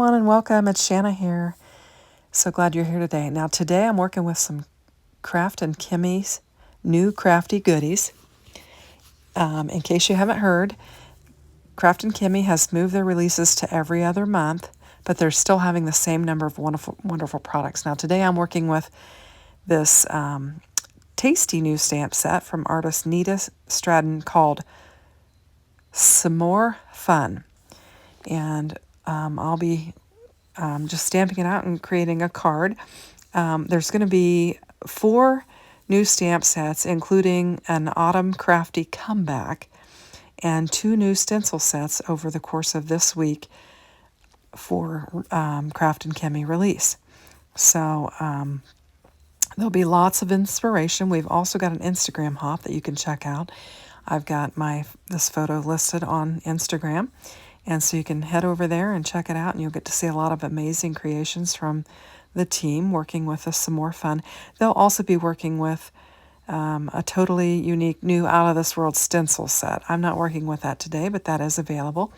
everyone, and welcome. It's Shanna here. So glad you're here today. Now, today I'm working with some Kraftin Kimmie's new crafty goodies. In case you haven't heard, Kraftin Kimmie has moved their releases to every other month, but they're still having the same number of wonderful products. Now, today I'm working with this tasty new stamp set from artist Nita Stratton called S'More Fun. And I'll be just stamping it out and creating a card. There's going to be 4 new stamp sets, including an autumn crafty comeback, and 2 new stencil sets over the course of this week for Kraftin Kimmie release. So there'll be lots of inspiration. We've also got an Instagram hop that you can check out. I've got this photo listed on Instagram. And so you can head over there and check it out, and you'll get to see a lot of amazing creations from the team working with the S'More Fun. They'll also be working with a totally unique new out-of-this-world stencil set. I'm not working with that today, but that is available.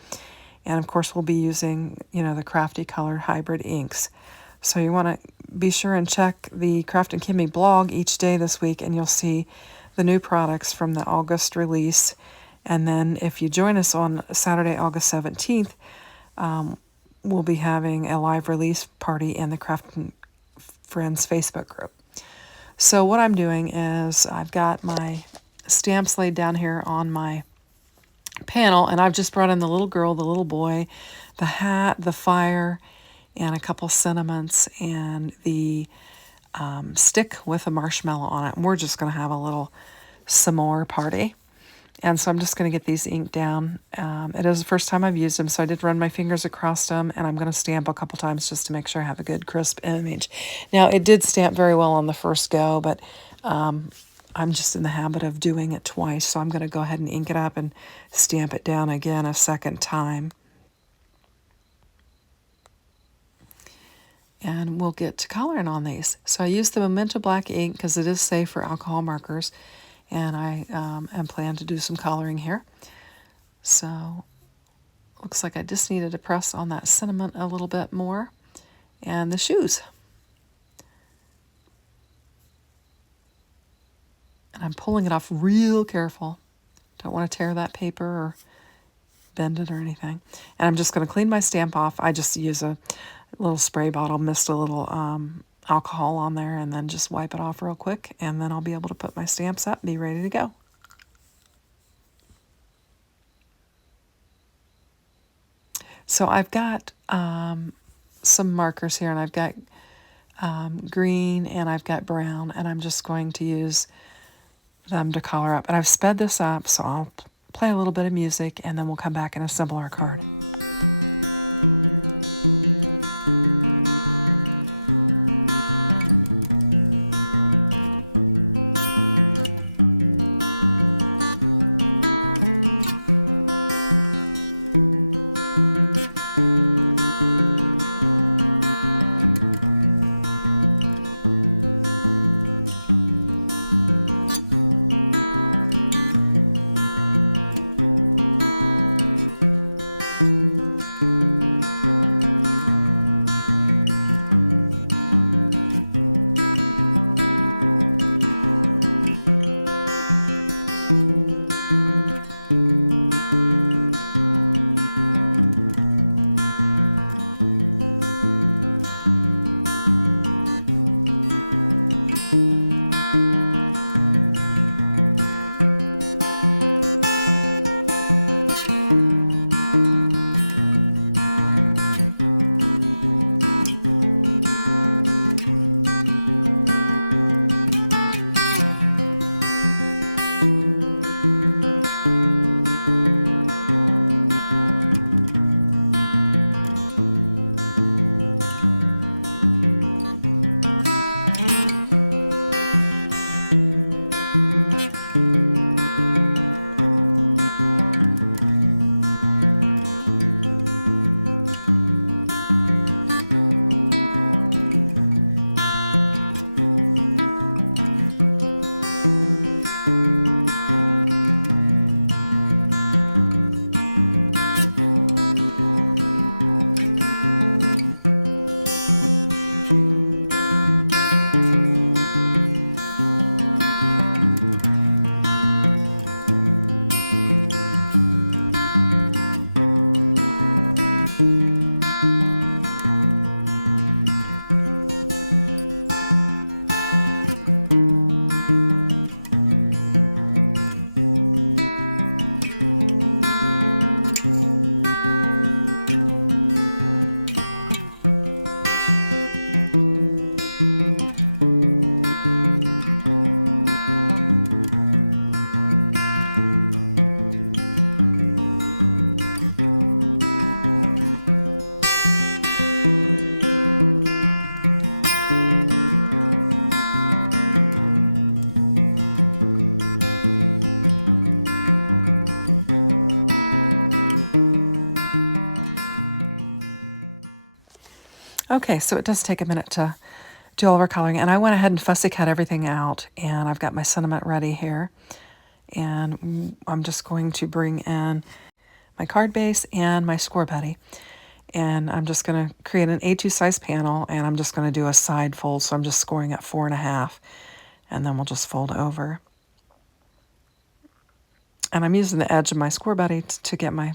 And, of course, we'll be using, the crafty colored hybrid inks. So you want to be sure and check the Kraftin Kimmie blog each day this week, and you'll see the new products from the August release. And then if you join us on Saturday, August 17th, we'll be having a live release party in the Kraftin Friends Facebook group. So what I'm doing is I've got my stamps laid down here on my panel, and I've just brought in the little girl, the little boy, the hat, the fire, and a couple sentiments, and the stick with a marshmallow on it. And we're just going to have a little s'more party. And so I'm just going to get these inked down. It is the first time I've used them, so I did run my fingers across them, and I'm going to stamp a couple times just to make sure I have a good crisp image. Now, it did stamp very well on the first go, but I'm just in the habit of doing it twice, so I'm going to go ahead and ink it up and stamp it down again a second time. And we'll get to coloring on these. So I used the Memento Black ink because it is safe for alcohol markers. And I am planning to do some coloring here. So looks like I just needed to press on that sentiment a little bit more. And the shoes. And I'm pulling it off real careful. Don't want to tear that paper or bend it or anything. And I'm just going to clean my stamp off. I just use a little spray bottle, mist a little alcohol on there, and then just wipe it off real quick, and then I'll be able to put my stamps up and be ready to go. So I've got some markers here, and I've got green and I've got brown, and I'm just going to use them to color up. And I've sped this up, so I'll play a little bit of music, and then we'll come back and assemble our card. Okay, so it does take a minute to do all of our coloring, and I went ahead and fussy cut everything out, and I've got my sentiment ready here. And I'm just going to bring in my card base and my score buddy. And I'm just going to create an A2 size panel, and I'm just going to do a side fold. So I'm just scoring at 4.5, and then we'll just fold over. And I'm using the edge of my score buddy to get my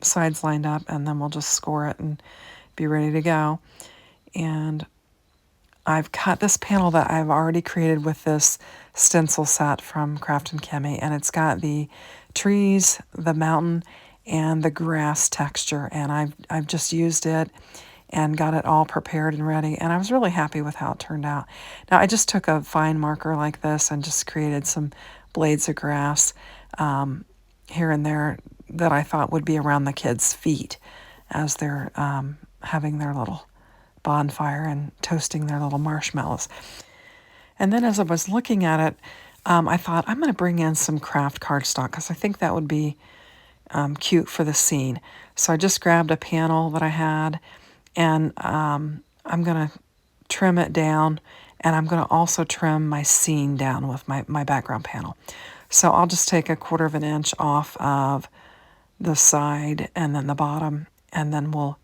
sides lined up, and then we'll just score it and be ready to go. And I've cut this panel that I've already created with this stencil set from Kraftin Kimmie, and it's got the trees, the mountain, and the grass texture, and I've just used it and got it all prepared and ready, and I was really happy with how it turned out. Now, I just took a fine marker like this and just created some blades of grass here and there that I thought would be around the kids' feet as they're having their little bonfire and toasting their little marshmallows. And then as I was looking at it, I thought I'm going to bring in some craft cardstock because I think that would be cute for the scene. So I just grabbed a panel that I had, and I'm going to trim it down, and I'm going to also trim my scene down with my background panel. So I'll just take 1/4 inch off of the side and then the bottom, and then we'll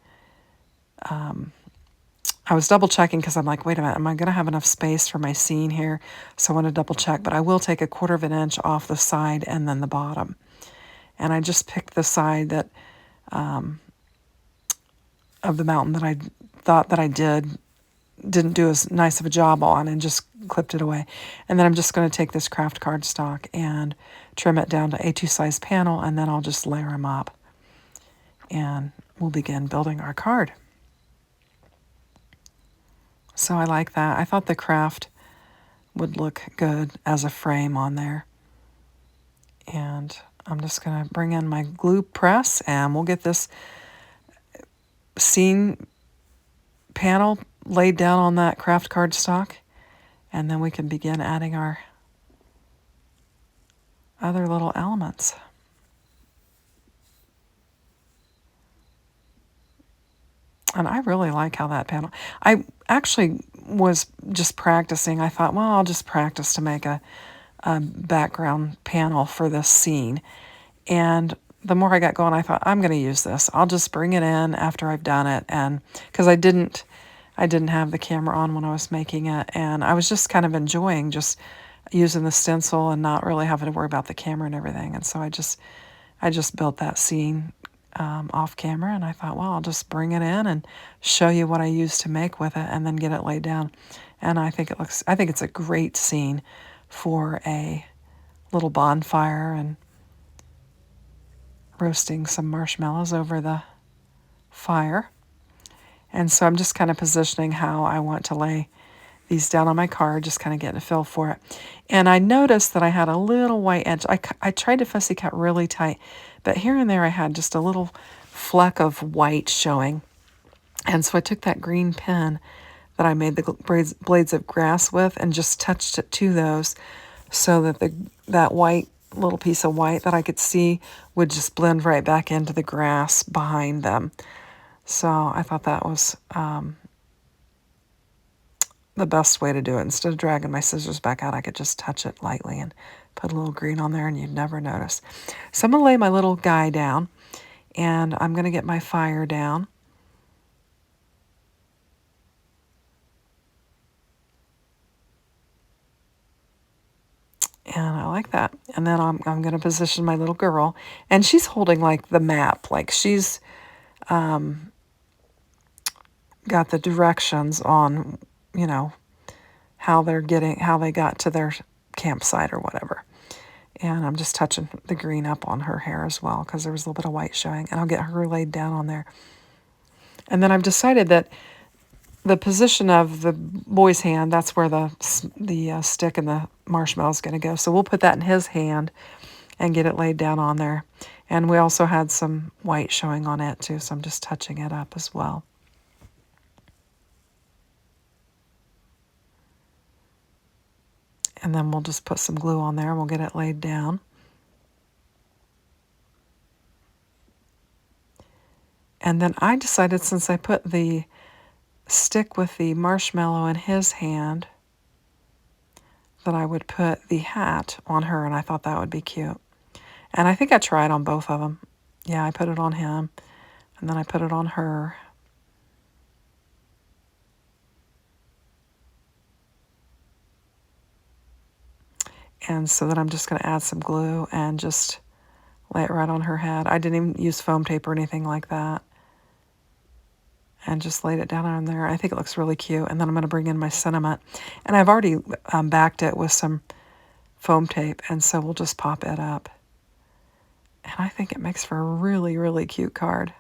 I was double checking because I'm like, wait a minute, am I going to have enough space for my scene here? So I want to double check, but I will take 1/4 inch off the side and then the bottom. And I just picked the side that of the mountain that I thought that I didn't do as nice of a job on, and just clipped it away. And then I'm just going to take this craft cardstock and trim it down to A2 size panel, and then I'll just layer them up. And we'll begin building our card. So I like that. I thought the craft would look good as a frame on there. And I'm just going to bring in my glue press, and we'll get this scene panel laid down on that craft cardstock, and then we can begin adding our other little elements. And I really like how that panel, I actually was just practicing. I thought, well, I'll just practice to make a background panel for this scene. And the more I got going, I thought, I'm going to use this. I'll just bring it in after I've done it. And because I didn't have the camera on when I was making it, and I was just kind of enjoying just using the stencil and not really having to worry about the camera and everything. And so I just built that scene off camera, and I thought, well, I'll just bring it in and show you what I used to make with it, and then get it laid down. And I think it's a great scene for a little bonfire and roasting some marshmallows over the fire. And so I'm just kind of positioning how I want to lay these down on my card, just kind of getting a feel for it. And I noticed that I had a little white edge. I tried to fussy cut really tight, but here and there I had just a little fleck of white showing. And so I took that green pen that I made the blades of grass with and just touched it to those, so that that white little piece of white that I could see would just blend right back into the grass behind them. So I thought that was the best way to do it. Instead of dragging my scissors back out, I could just touch it lightly and put a little green on there, and you'd never notice. So I'm going to lay my little guy down, and I'm going to get my fire down. And I like that. And then I'm going to position my little girl, and she's holding like the map, like she's got the directions on, how they got to their campsite or whatever. And I'm just touching the green up on her hair as well, because there was a little bit of white showing, and I'll get her laid down on there. And then I've decided that the position of the boy's hand, that's where the stick and the marshmallow is going to go. So we'll put that in his hand and get it laid down on there. And we also had some white showing on it too, so I'm just touching it up as well. And then we'll just put some glue on there and we'll get it laid down. And then I decided, since I put the stick with the marshmallow in his hand, that I would put the hat on her, and I thought that would be cute. And I think I tried on both of them. Yeah, I put it on him, and then I put it on her. And so then I'm just going to add some glue and just lay it right on her head. I didn't even use foam tape or anything like that. And just laid it down on there. I think it looks really cute. And then I'm going to bring in my sentiment. And I've already backed it with some foam tape, and so we'll just pop it up. And I think it makes for a really, really cute card.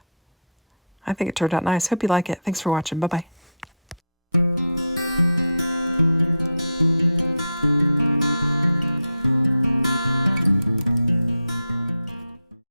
I think it turned out nice. Hope you like it. Thanks for watching. Bye-bye.